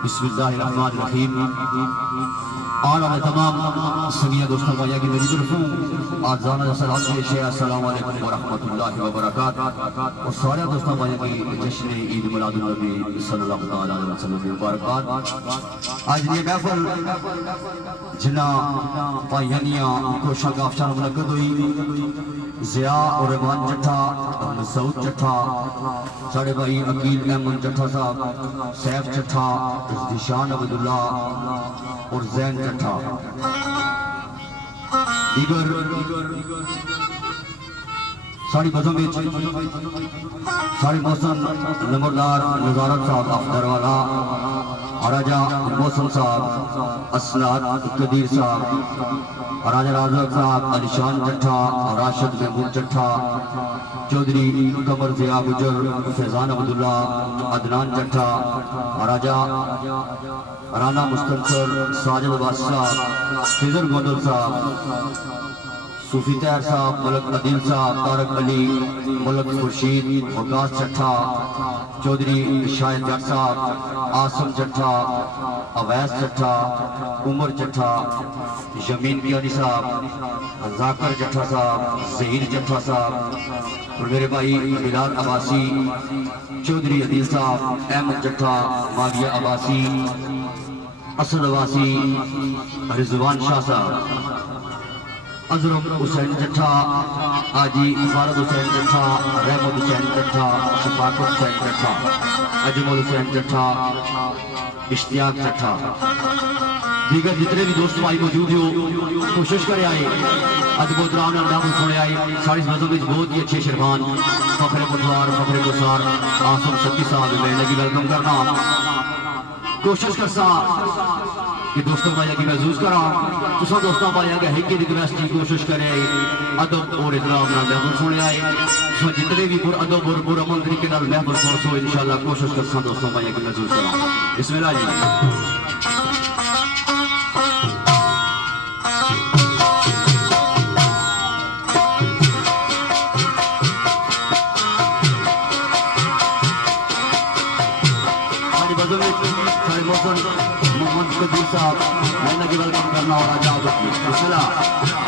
बिस्मिल्लाहिर्रहमानिर्रहीम। आने वाले तमाम सुनिया दोस्तों भाइयों की मेरी तरफ आजाना सलाम पेश है। अस्सलाम वालेकुम व रहमतुल्लाहि व बरकातहू। और सारे दोस्तों भाइयों की जश्न ईद मिलादुन नबी सल्लल्लाहु अलैहि वसल्लम की मुबारकबाद। आज ये महफिल जिन्ना भाइयानिया कोशा काफशान मुनक्कद हुई। जिया और रहमान जट्ठा, मसूद जट्ठा, साढ़े भाई अकील अहमद जट्ठा साहब, सैफ जट्ठा, दिशान अब्दुल्ला और जैन जट्ठा, दीगर साड़ी बजों में साड़ी मौसम नंबरदार नजारत साहब अफ्तारवाला, राजा मौसम साहब, असलात कदीर साहब, राजा राजक साहब, अलीशान जट्ठा, राशिद महमूद जट्ठा, चौधरी कमर जिया गुजर, फैजान अब्दुल्ला, अदनान जट्ठा, राजा राना मुस्तंसर, साजिद बादशाह, फिजर गोदल साहब, सूफी तैर साहब, मलक अदील साहब, तारक अली, मलक खुर्शीद, वकास जट्ठा, चौधरी शाहिद जट साहब, आसम जट्ठा, अवैस जट्ठा, उमर जट्ठा, जमीन पियानी साहब, जाकर जट्ठा साहब, जहीर जट्ठा साहब और मेरे भाई बिलाल अब्बासी, चौधरी अदील साहब, अहमद जट्ठा, माविया अब्बासी, असद अब्बासी, रिजवान शाह साहब, अजरम हुसैन जट्ठा, आजी फारद हुसैन जट्ठा, रहमत हुसैन जट्ठा, शफाकत हुसैन जट्ठा, अजमल हुसैन जट्ठा, इश्तियाक जट्ठा, दीगर जितने भी दोस्त भाई मौजूद हो कोशिश करे आए अज बहुत आराम नाम सुने आए सारी मजहब में बहुत ही अच्छे शेरखान फखरे बुधवार फखरे गुसार आसम सत्ती साहब मैं लगी वेलकम करना कोशिश कर सा कि दोस्तों का यकी महसूस करा तुसा दोस्तों का यह हिक रिक्वेस्ट की कोशिश करे अदब और इतराम ना महफिल सुने आए तो जितने भी पुर अदब और पुर अमल तरीके नाल महफिल सुन सो इंशाल्लाह कोशिश कर सा दोस्तों का यकी महसूस करा बिस्मिल्लाह जी मोहम्मद कदीर साहब मैं लगी वेलकम करना और आजाद बिस्मिल्लाह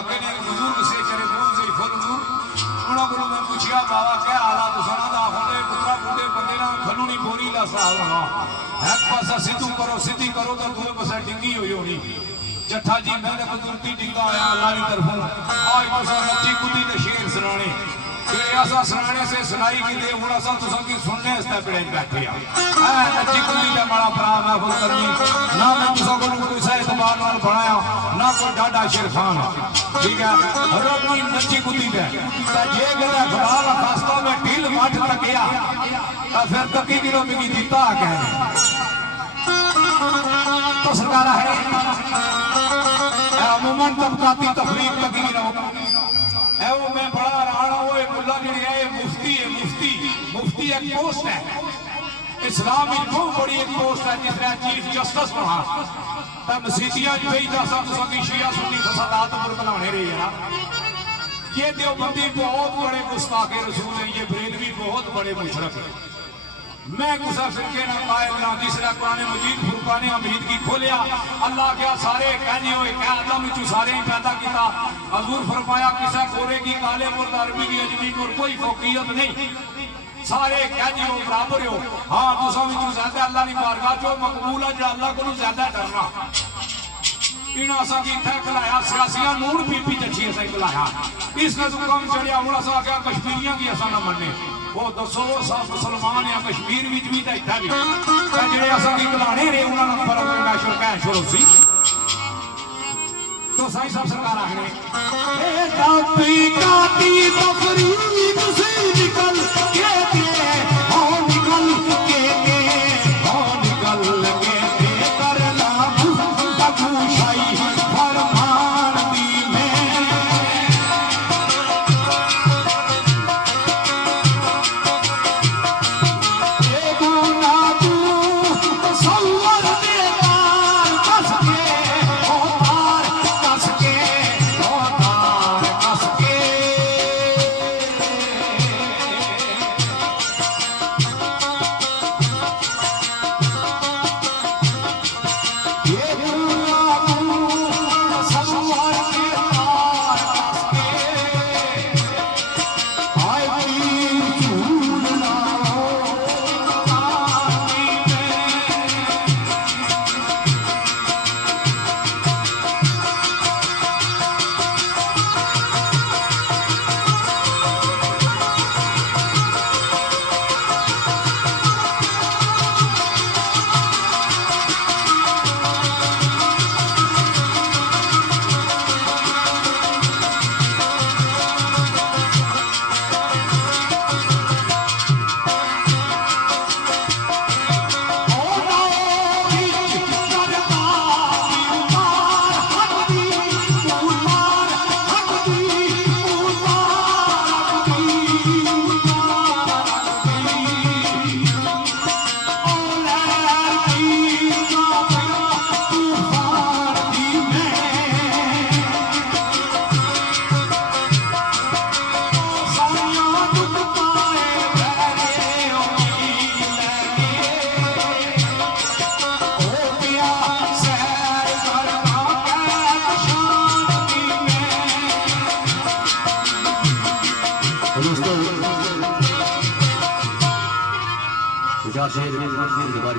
इलाके ने एक बुजुर्ग से चले कौन से फल उन्होंने को मैं पूछा बाबा क्या हालात सुना दा होले पुत्रा बूढ़े बंदे ना खलूनी बोरी ला साल होना एक पासा सीधी करो तो दूसरे पासा डिंगी हुई होनी जट्ठा जी मैंने कुदरती डिंगा आया अल्लाह की तरफों आज तो सा नच्ची कुदी ते शेर सुनाने जेड़े असा सुनाने से सुनाई की दे हुन असा तुसां की सुनने इसते बड़े बैठे आ नच्ची कुदी दा बड़ा भरा महफिल करनी ना मैं तुसां को कोई सा इतबार नाल बनाया ना कोई डाडा शेर खान ठीक है रब की नच्ची कुदी दे ता जे गला खुदा दा खास्ता में ढिल मठ तकिया ता फिर तकी किलो मिगी दीता कह तो सरकार है अमूमन तबकाती तफरीक तकी है वो मैं बड़ा हैरान हूं वो मुल्ला जी है मुफ्ती एक पोस्ट है इस्लाम में बहुत बड़ी एक पोस्ट है जिसने चीफ जस्टिस बना तब मसीतियां पे दसा की शिया सुन्नी फसादात पर बनाने रही है ये देवबंदी बहुत बड़े गुस्ताखे रसूल हैं ये बरेलवी बहुत बड़े मुशरक हैं मैं गुस्सा फिरके ना कायल ना जिसने कुरान मजीद फुरकान हमीद की खोलिया अल्लाह क्या सारे कहने हुए क्या आदम विचू सारे ही पैदा किया हजूर फरमाया किसी गोरे की काले मुर्द अरबी की अजमी को कोई फौकियत नहीं सारे कहने हो बराबर हो हाँ तुसा विचू ज्यादा अल्लाह की बारगाह चो मकबूल है जो अल्लाह को ज्यादा डरना इन असा की इत्थे खलाया सियासियां नून पीपी जच्छी असा खलाया इसने जुकाम चढ़िया हूं असा क्या कश्मीरियां की असा ना मन्ने वो दसो सब मुसलमान या कश्मीर विच भी ते इत्थे भी जेड़े असा की खलाने रहे उन्होंने पर नेशनल कह छोड़ो सी तो साईं साहब सरकार आखने ए काती काती तफरीक से निकल के हो निकल के हो निकल के करना तकुशाई फरमान दी मैं ए गुना तू तसव्वुर दे तार कस के ओ तार कस के ये गुना तू तसव्वुर दे तार कस के आए पीर झूल ना हो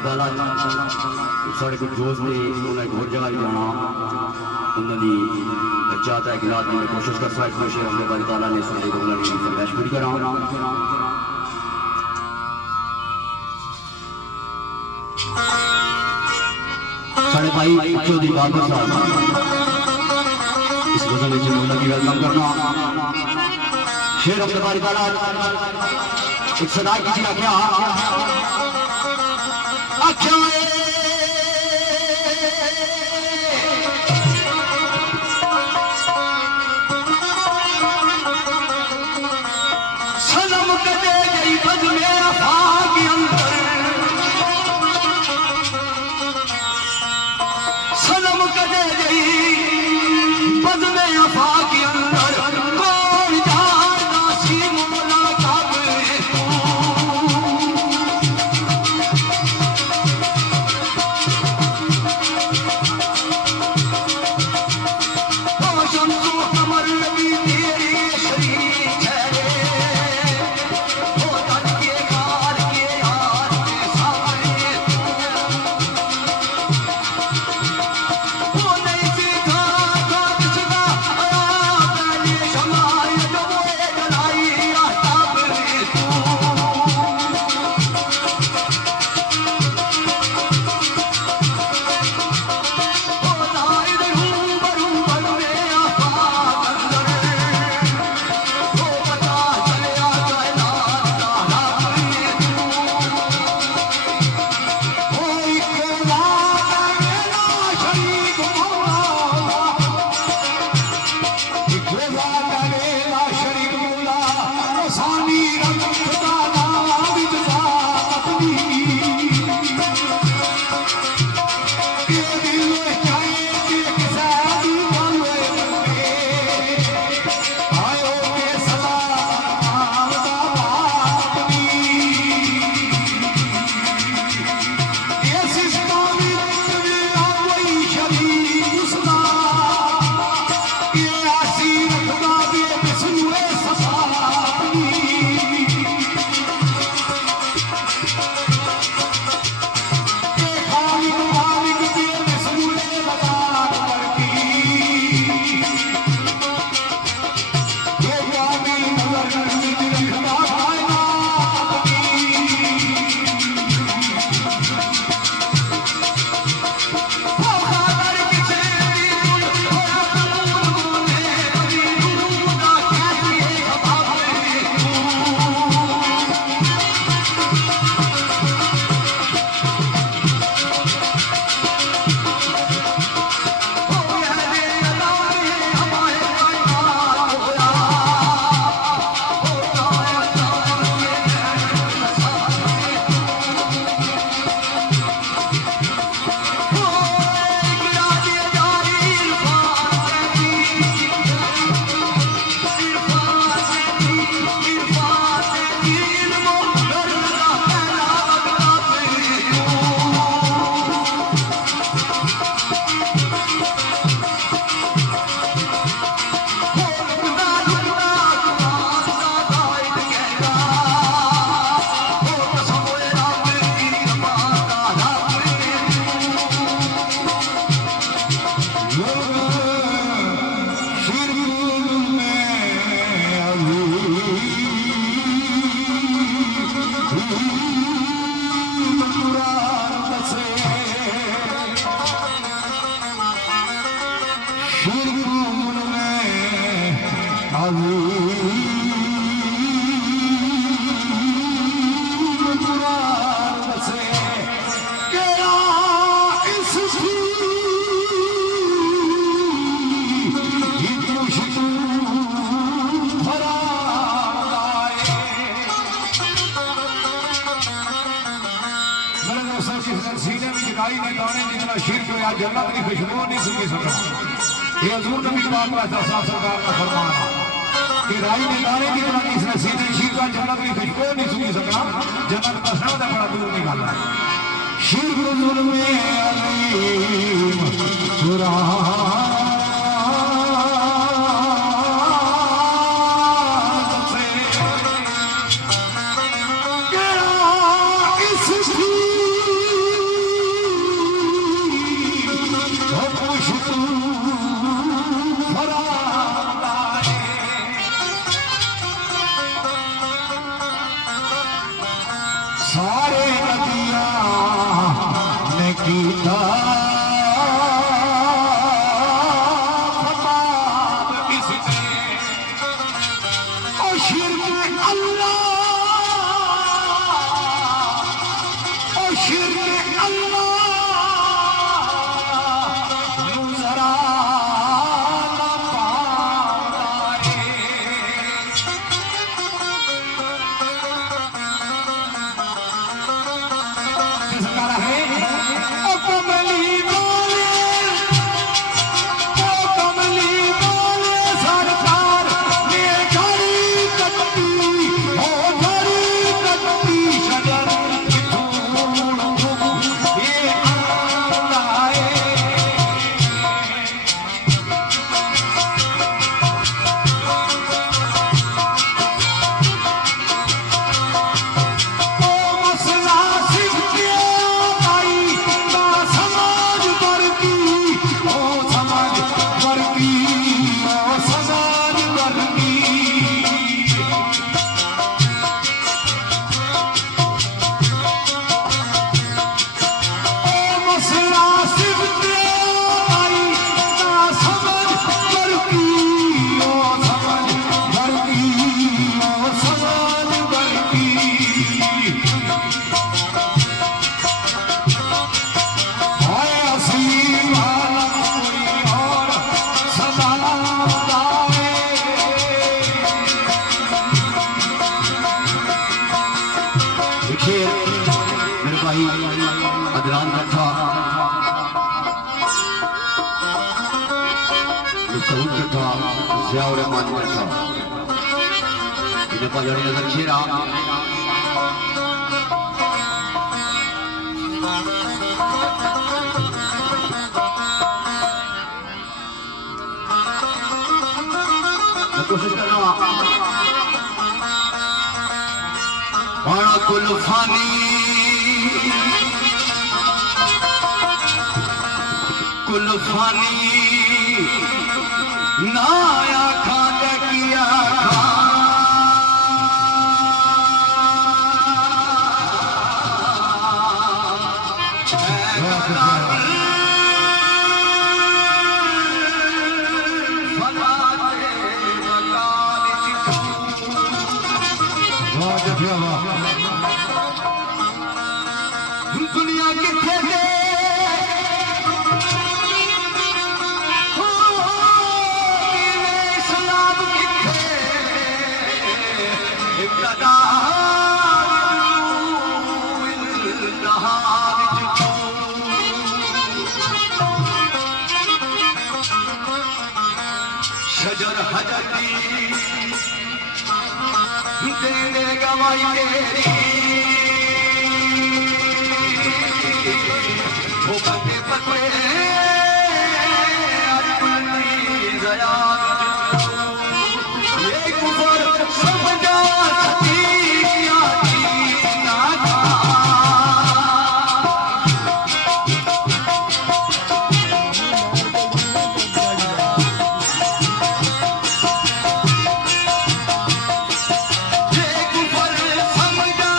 तारी में साढ़े कुछ दोस्त ने उन्हें एक और जगह भी जाना उन्होंने चाहता है कि रात में कोशिश कर सकता है शेर अपने बारी ताला ने सारे को उन्होंने फरमाइश पूरी करा साढ़े भाई चौधरी बाबर साहब इस गजल में जिन्होंने की वेलकम करना शेर अपने बारी ताला एक सदा किसी ने क्या अच्छा सनम कदे गई बज में अफा के अंदर सनम कदे गई बज में अफा के अंदर कौन जानता सी मौला कब राई ने दाने जितना शिरक होया जन्नत की खुशबू नहीं सुनी सकता। ये हजूर नबी पाक का सरकार का फरमान है कि राई ने दाने जितना किसने सीने शिरक का जन्नत की खुशबू नहीं सुनी सकता। जन्नत का सौदा बड़ा दूर निकाला है। शिरक जुल्म अलीम सारे नदिया ने कीता अदनान कथा सऊद कथा ज़ियाउर रहमान कथा इन पर जड़ी नजर शेरा मैं कोशिश कर रहा हूँ बाणा कुल फानी कुल्फानी नाया खाद किया खा दुनिया किथे शजर हजर देने गवाई तेरी वो पते पते दया ये कुबर समझा समझा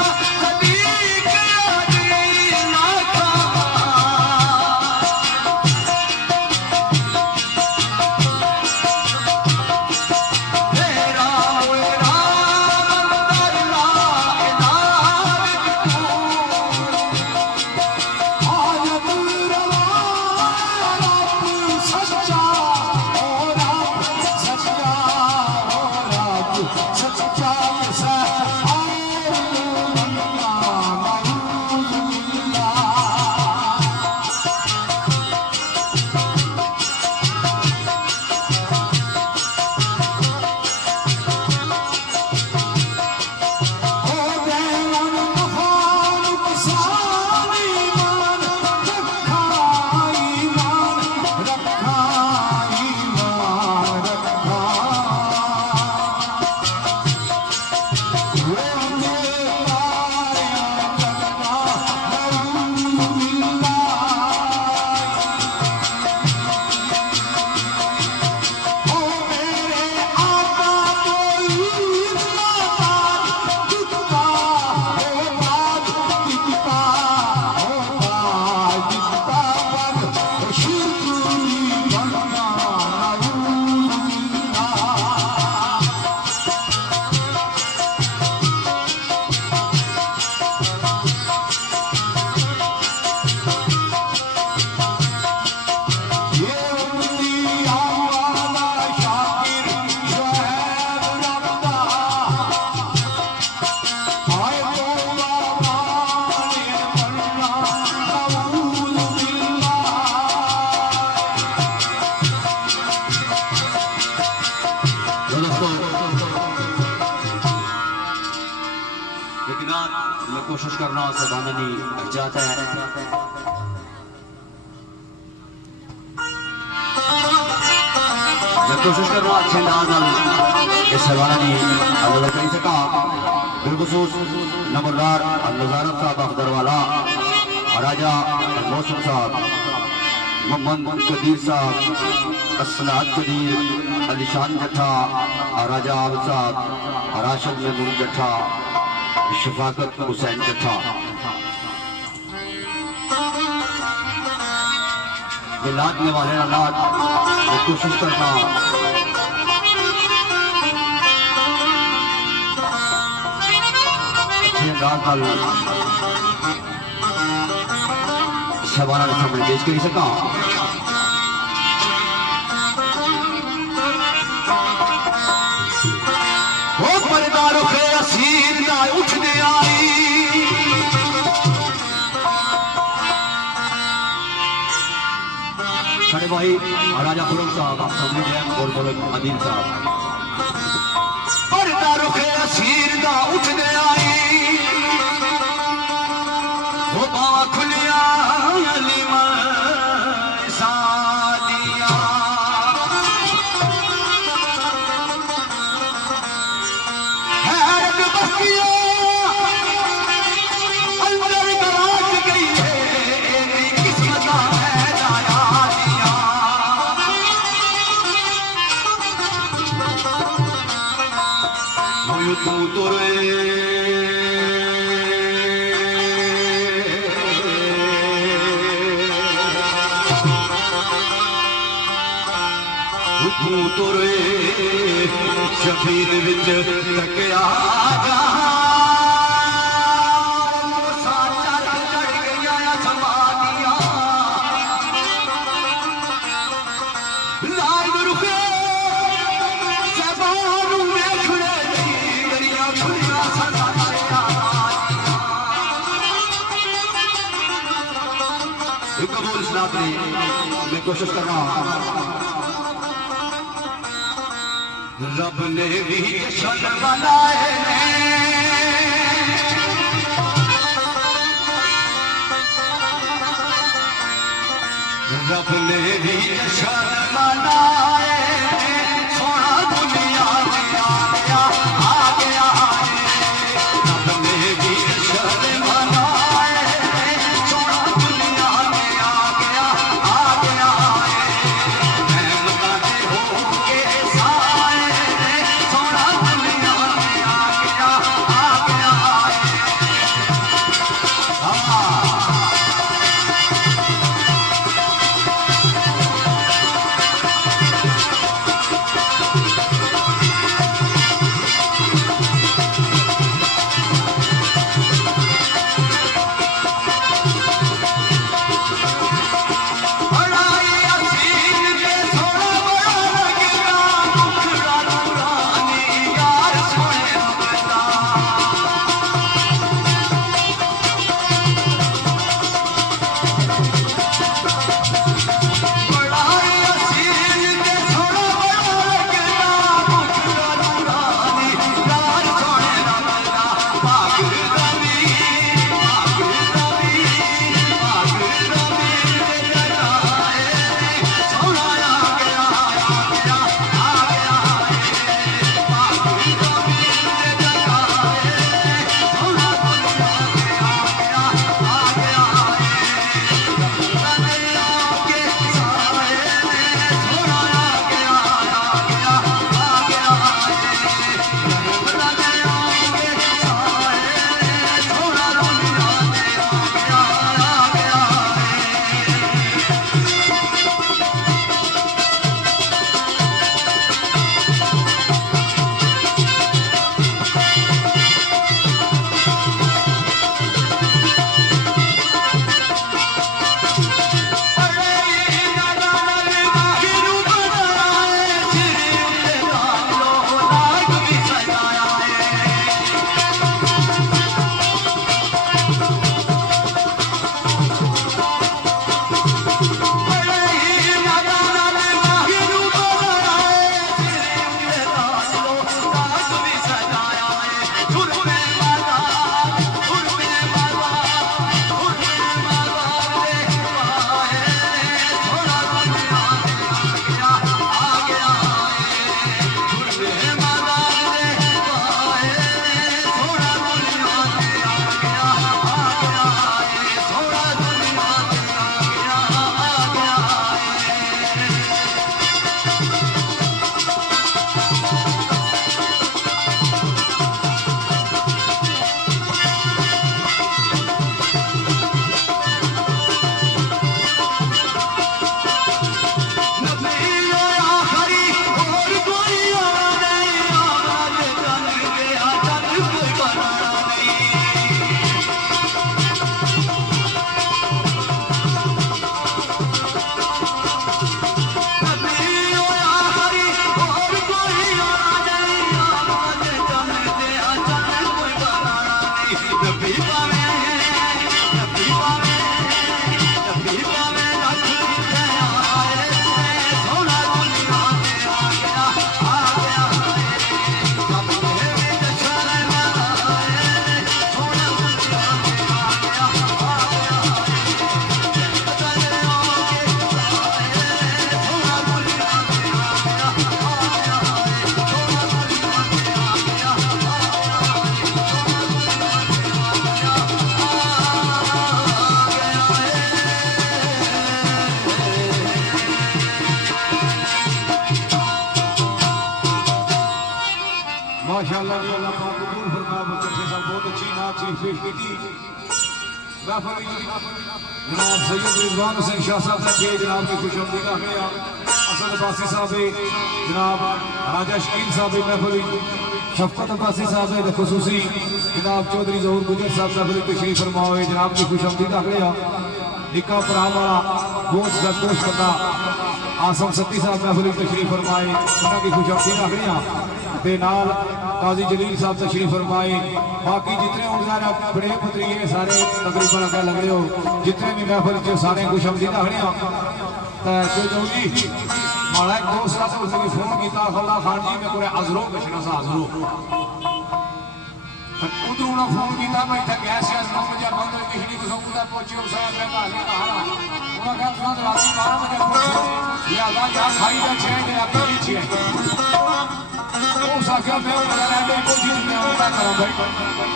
लेकिन मैं कोशिश कर रहा हूँ सबाना नहीं जाता है। मैं कोशिश कर रहा हूँ अच्छे अंदाज इस सबाना नहीं अल्लाह कहीं सका बिलखुसूस नंबरदार नज़ारत साहब अख्तरवाला राजा मौसम साहब मोहम्मद कदीर साहब असनाद कदीर अलीशान जट्ठा राजा आबिद साहब राशिद महमूद जट्ठा शफाकत हुसैन जट्ठा लादने वाले लाद कोशिश करना शबाना ने सामने पेश कर सका। वो परदारों के असीर ना उठने आई खड़े भाई राजा खुरम साहब आप सामने गए और बोले अदील साहब परदारों के असीर ना उठने आई वो बावा खुलिया तू तो रे तू तो रे शफीर विच तकिया जा मैं कोशिश कर रहा हूं रब ने भी जश्न मनाए रब ने भी जश्न मनाए सोना दुनिया में आ गया रब ने भी जश्न मनाए सोना दुनिया में आ गया नबी पावे नबी पावे नबी पावे रख किथे आए सोना दुनिया में आ गया जब ये भी दशहरा मनाए सोना दुनिया में आ गया बदले आके सोना दुनिया में आ गया माशाअल्लाह अल्लाह पाक कबूल फरमाए बच्चे सब बहुत अच्छी नात सी पेश की थी जनाब सैयद रिजवान हुसैन शाह साहब ने जनाब की खुशआमदीद हमें असल अब्बासी साहब जनाब राजा शकील साहब महफिल शफकत अब्बासी साहब खुसूसी जनाब चौधरी ज़हूर गुजर साहब महफिल तशरीफ फरमाए जनाब की खुशआमदीद हमें निका भरा वाला गोश्त का गोश्त करना आसम सत्ती साहब महफिल तशरीफ फरमाए उन्होंने की खुशआमदीद हमें ते नाल काजी जलील साहब तशरीफ फरमाए बाकी जितने उम्मीदवार बड़े पत्रिके सारे तकरीबन अगर लग रहे हो जितने भी महफिल च सारे खुशआमदीद खड़े जो जी माड़ा एक दोस्त था उसने फोन किया खल्ला खान जी मैं कोई अजरो कशना सा अजरो उधर उन्होंने फोन किया मैं इतना गैस है 9 बजे बंद है किसी किस्म का पहुंचे उस मैं कहा उन्होंने कहा तुरंत रात 12 बजे पहुंचे या खाई का छे या पीछे छे साकिया मैं रहने को जी मैं उनका करा भाई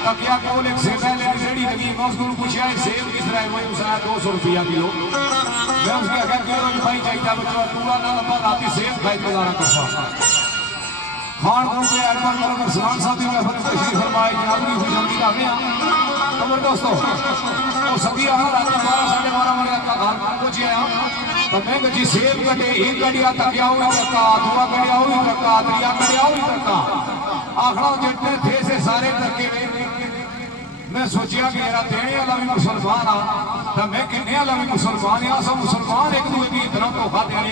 तकिया कोल एक सेब है रेडी लगी मैं उसको पूछा सेब किस तरह है वही उसका 200 रुपया किलो मैं उसके अगर किलो भाई चाहिए बच्चों पूरा ना लंबा राती सेब खाई गुजारा कर सकता खान को पे अरमान मलक सलाम साहब ने महफिल तशरीफ फरमाए जनाब की खुशआमदीद आ गया खबर दोस्तों वो सभी आना रात 12 12:30 बजे तक घर पहुंच आया तो मैं कजी सेब कटे एक कटिया तकिया हुई तका दुआ कटिया हुई तका त्रिया कटिया हुई तका आखड़ा जितने थे से सारे तके मैं सोचिया कि मेरा देने वाला भी मुसलमान आ तो मैं किन्ने वाला भी मुसलमान आ सब मुसलमान एक दूसरे की तरफ धोखा देने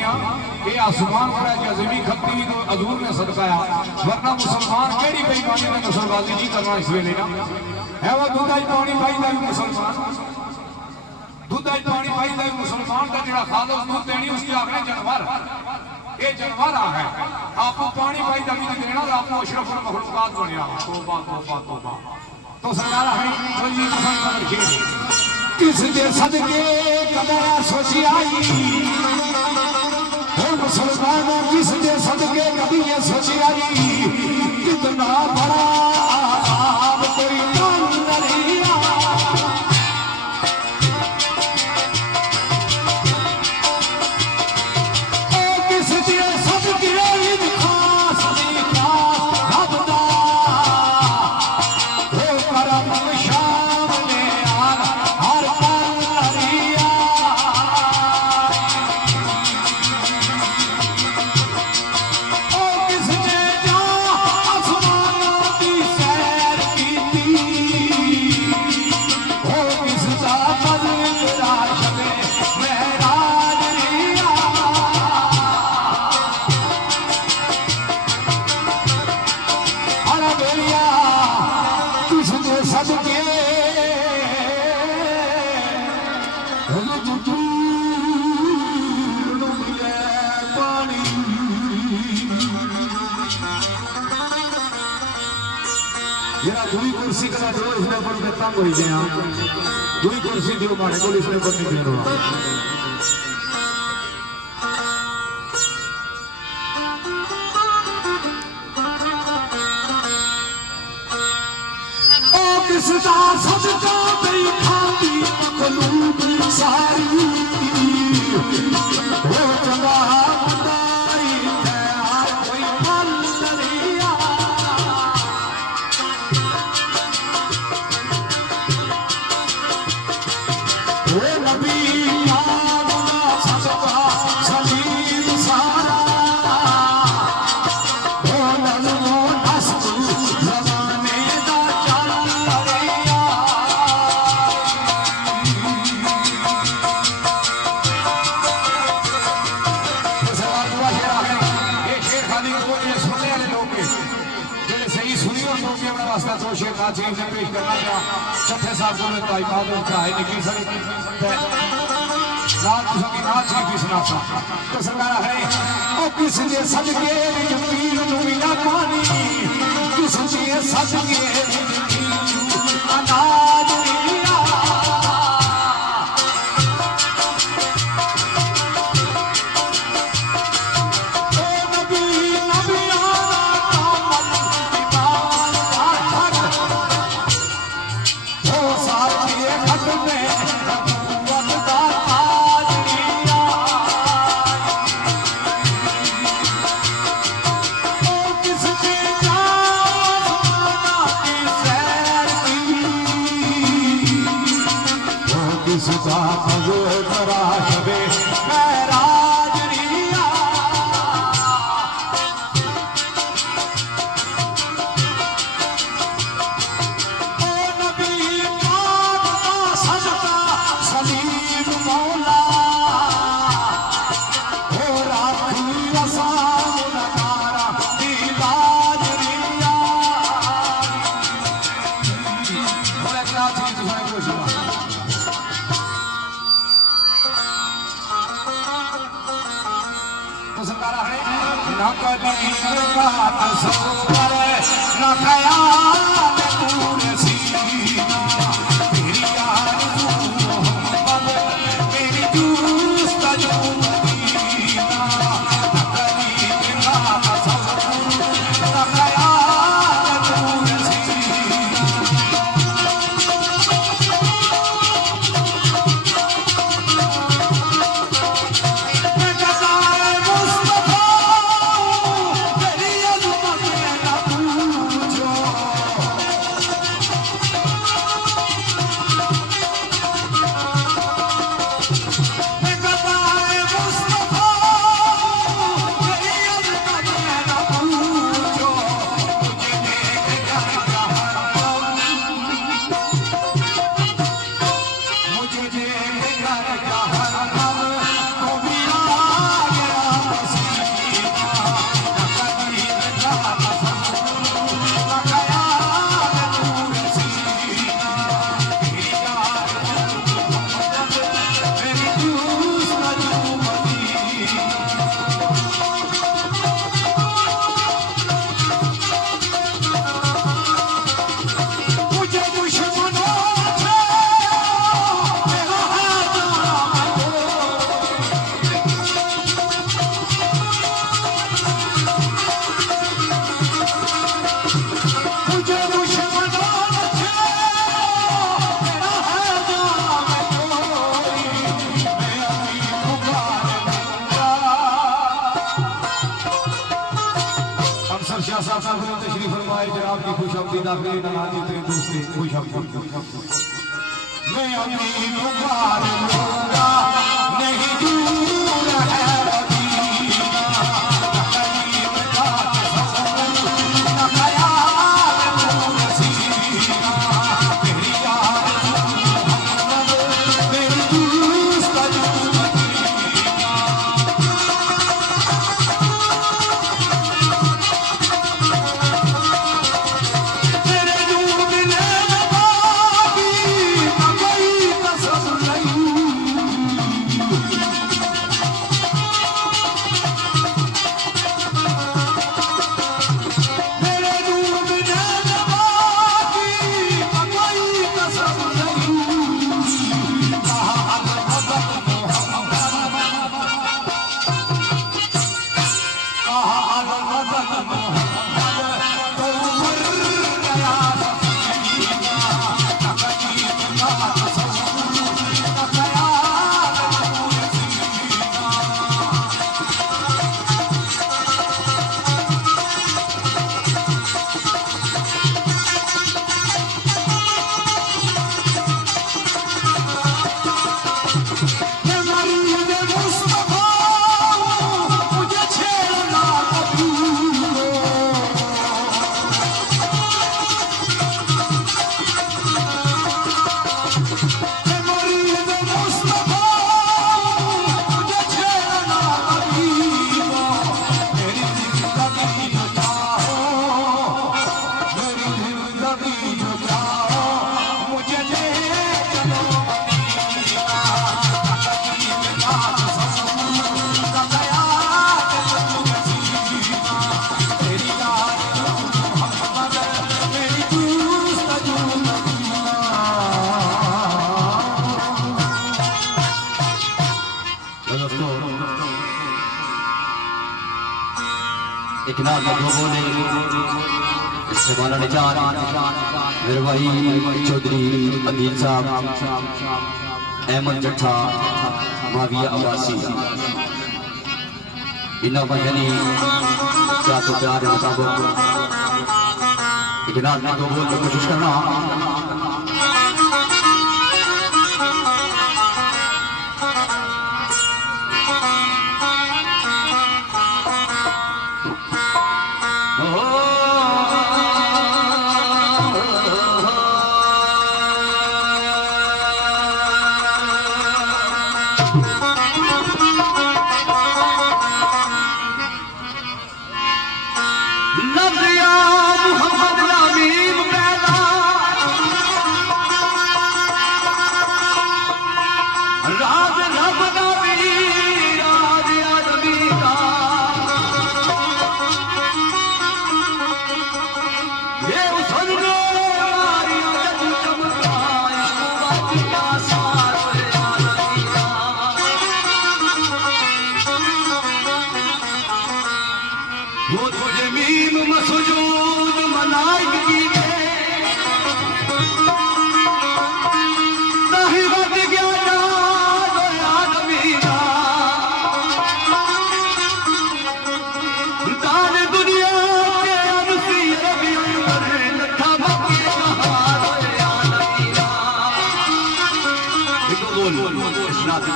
ये आसमान पर है जमीन खपती भी तो हजूर ने सदकाया वरना मुसलमान केड़ी बेईमानी में नसलबाजी नहीं करना इस वेले ना है वो दूधा ही पानी पाई भी मुसलमान दूधा पानी पाई मुसलमान का जो खादा दूध देनी उसकी आखने जानवर ये जानवर आ है आपको पानी पाई का भी देना आपको अशरफ मखलूकात बनया तौबा तौबा तौबा तो सरकार है तो ये पसंद कर रखिए किस दे सदके कदर सोची आई हो मुसलमान किस दे सदके कभी ये सोची आई कितना बड़ा आप कोई काम नहीं दुई कुर्सी का जो इसने पर तंग हो गया दुई कुर्सी दियो मारे को इसने पर नहीं देना ओ किसदा सदका नहीं खाती मखलूक सारी हो चंगा मुदारी है कोई फल नहीं नबी सदका सलीम सारा हो नजमो नस्ल जमाने दा चल रिया ये शेर खाली को ये सुनने वाले लोग जो सही सुनी और लोग अपना रास्ता तो शेर का चीज पेश करना चाह चौथे साहब को ताई बहादुर का है निकी सर रात की नाच की किसना सा तो सरकार है ओ किस ने सदके पीर नु मिला पानी किस ने सदके अनाज लिया ओ नबी किसका मजो करा शबे महराज रिया ओ नबी पाक का सदका सलीम मौला हो राखी असान नगारा दिलाज रिया बोले क्या चीज तुम्हारे को सुना न कभी का तस्वर न ख्याल तूने सीना तेरी आरज़ू मोहब्बत मेरी जुस्तजू मदीना न कभी का तस्वर न ख्याल तूने सीना तशरीफ फरमाए जनाब की खुशआमदीद आखिरी नमाज़ी तेरे दूसरे खुशआमदीद मैं अमीन पुकार लूंगा नहीं दूर है मदीना करीम का तसव्वुर न ख्याल तूने सीना तेरी आरज़ू मोहब्बत मेरी जुस्तजू मदीना इकनाल में दो बोले मौलाना निजात मेरे भाई चौधरी अदील साहब अहमद जट्ठा माविया अब्बासी इन्हों बहनी क्या तो प्यार के मुताबिक इकनाल में दो बोल कोशिश करना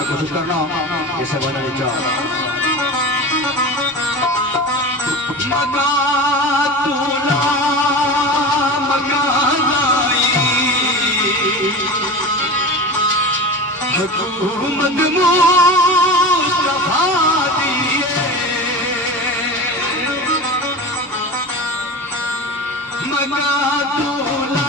कोशिश करना इसे बनाने जाओ मगा तूला मगा हुकूमत मुस्तफा दिए मगा तूला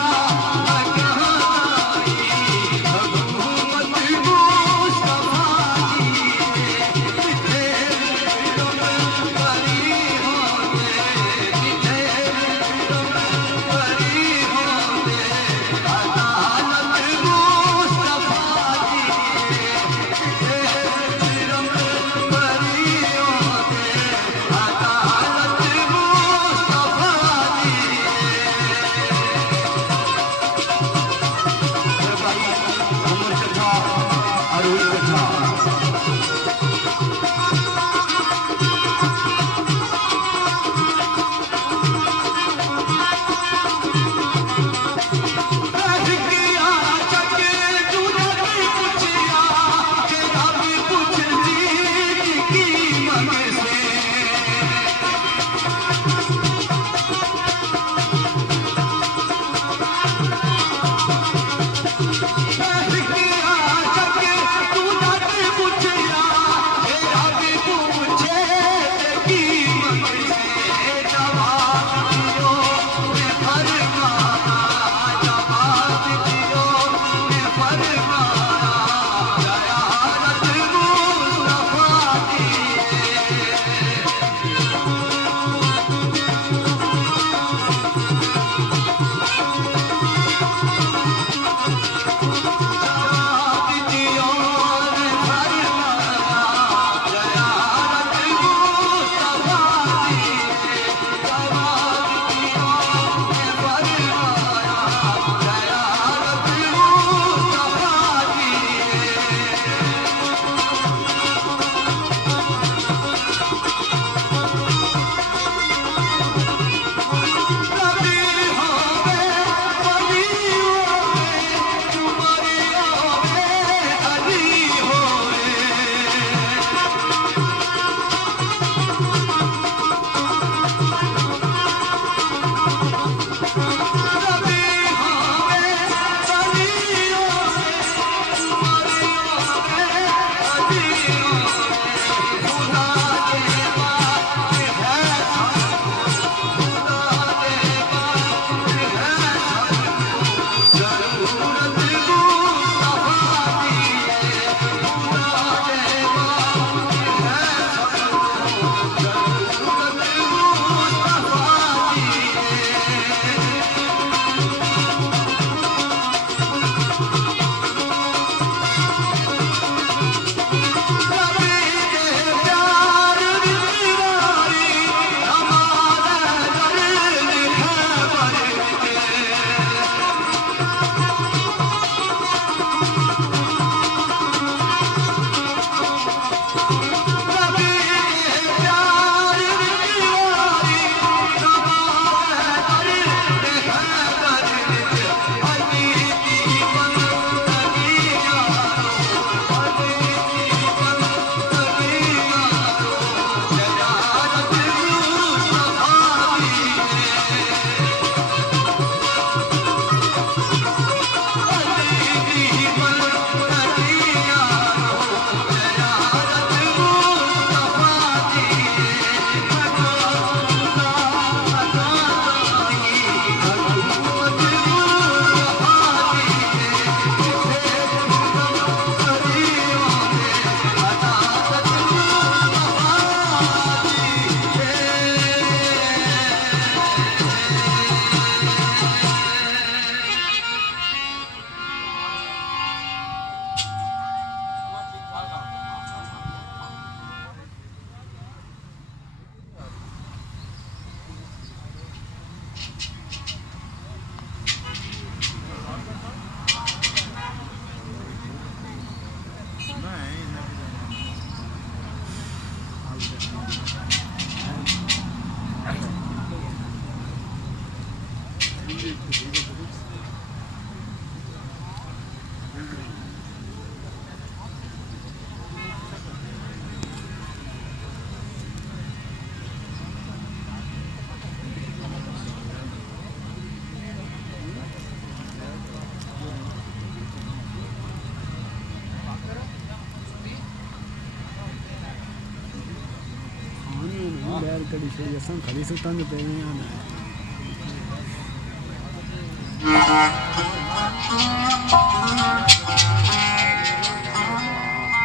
कड़ी छोड़ी असां खड़ी सुतंग पे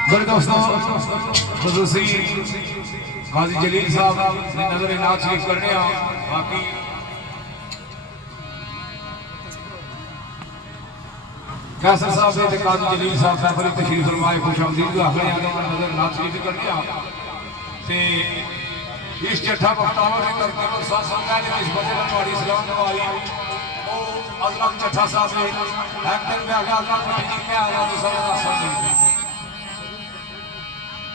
बड़े दोस्तों खुसूसी गाजी जलील साहब ने नजर नाज शरीफ करने बाकी कैसर साहब ने गाजी जलील साहब सैफरी तशरीफ फरमाए खुशामदीद आखिर नजर नाज शरीफ करने ते इस चट्ठा पखतावा ने करके और साथ संगाने में इस बजे वाली सलाम नवाई ओ अजलम चट्ठा साहब ने एक्टर में आगे अल्लाह को जी में आया तो सब समझ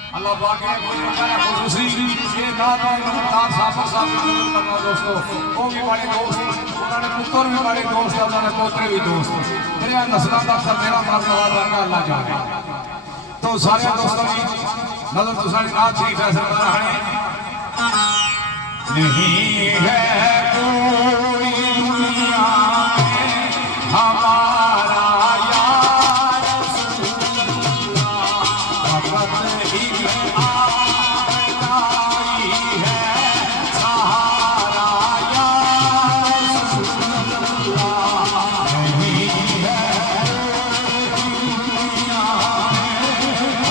अल्लाह पाक ने कुछ बताया खुसूसी ये नात नमदार साहब करना दोस्तों वो भी बड़े दोस्त उन्होंने पुत्र भी बड़े दोस्त उन्होंने पोतरे भी दोस्त मेरा नस्लों का सब मेरा मरतबा रखा अल्लाह जाने तो सारे दोस्तों की नजर तो सारी नात शरीफ है सरदार नहीं है कोई दुनिया में हमारा यार फकत ही आई है सहारा यार नहीं है दुनिया में हमारा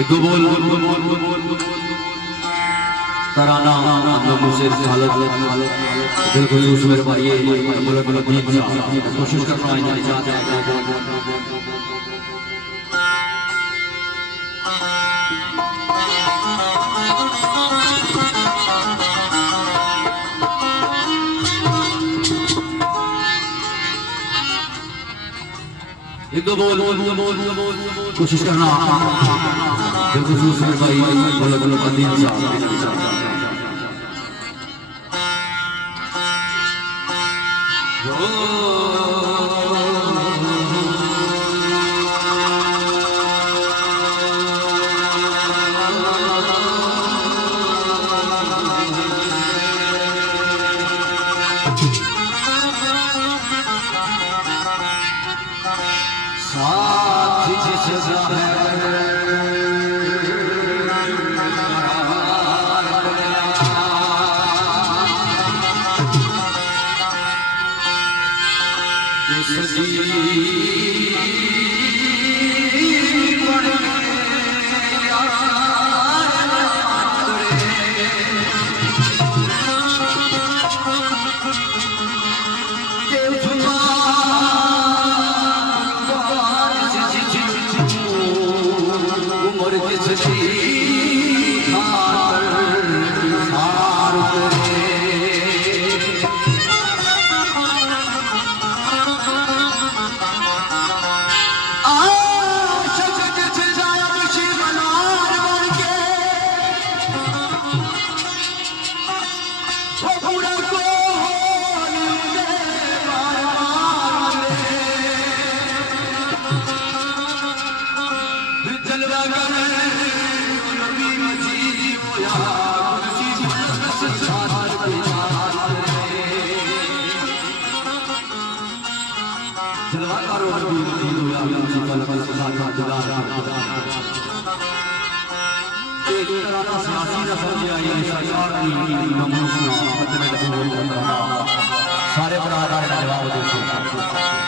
एक बोल तराना लोगों से हालत दिल को यूं मेरे भाई ये बोला बोला कोशिश कर रहा है चाहते हैं एक दो बोल कोशिश करना बिल्कुल भाई बोलो बोलो कदीम साहब साथ जिसका है सारे बरादर का जवाब दे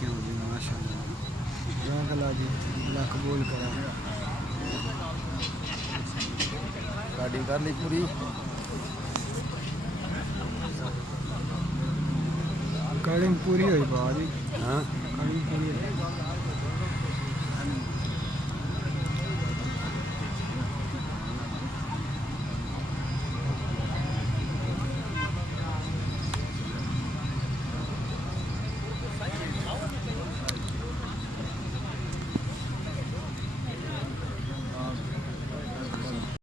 क्यों जी माशाल्लाह जाकला जी अल्लाह कबूल करा गाड़ी कर ली पूरी कलिंग पूरी हुई बाजी हाँ कलिंग पूरी हुई